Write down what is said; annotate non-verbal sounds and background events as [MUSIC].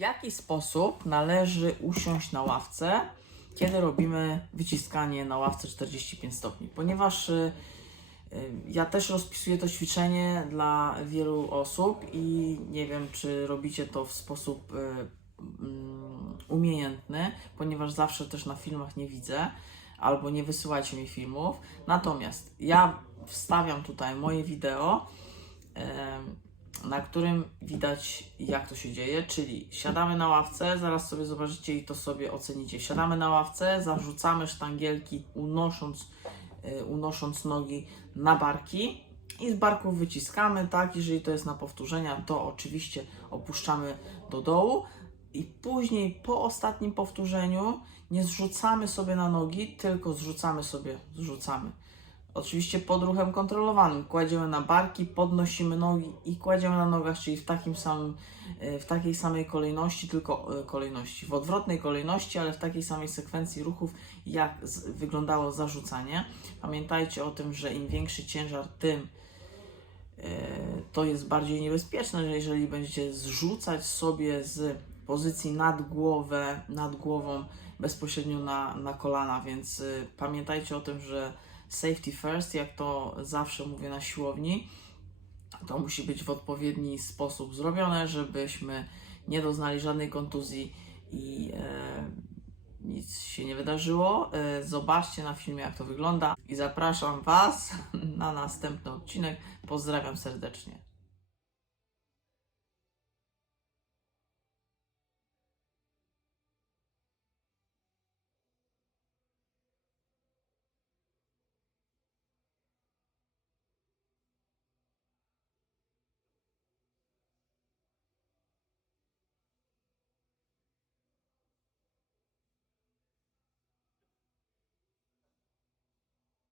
jaki sposób należy usiąść na ławce, kiedy robimy wyciskanie na ławce 45 stopni? Ponieważ y, y, ja też rozpisuję to ćwiczenie dla wielu osób i nie wiem, czy robicie to w sposób y, mm, umiejętny, ponieważ zawsze też na filmach nie widzę albo nie wysyłajcie mi filmów. Natomiast ja wstawiam tutaj moje wideo, na którym widać jak to się dzieje, czyli siadamy na ławce, zaraz sobie zobaczycie i to sobie ocenicie. Siadamy na ławce, zarzucamy sztangielki unosząc, y, unosząc nogi na barki i z barków wyciskamy, tak, jeżeli to jest na powtórzenia, to oczywiście opuszczamy do dołu i później po ostatnim powtórzeniu nie zrzucamy sobie na nogi, tylko zrzucamy sobie, zrzucamy. Oczywiście pod ruchem kontrolowanym. Kładziemy na barki, podnosimy nogi i kładziemy na nogach, czyli w takim samym, e, w takiej samej kolejności, tylko e, kolejności, w odwrotnej kolejności, ale w takiej samej sekwencji ruchów, jak wyglądało zarzucanie. Pamiętajcie o tym, że im większy ciężar, tym e, to jest bardziej niebezpieczne, że jeżeli będziecie zrzucać sobie z pozycji nad głowę, nad głową bezpośrednio na, na kolana, więc pamiętajcie o tym, że safety first, jak to zawsze mówię na siłowni, to musi być w odpowiedni sposób zrobione, żebyśmy nie doznali żadnej kontuzji i e, nic się nie wydarzyło. E, zobaczcie na filmie, jak to wygląda i zapraszam Was [LAUGHS] na następny odcinek. Pozdrawiam serdecznie.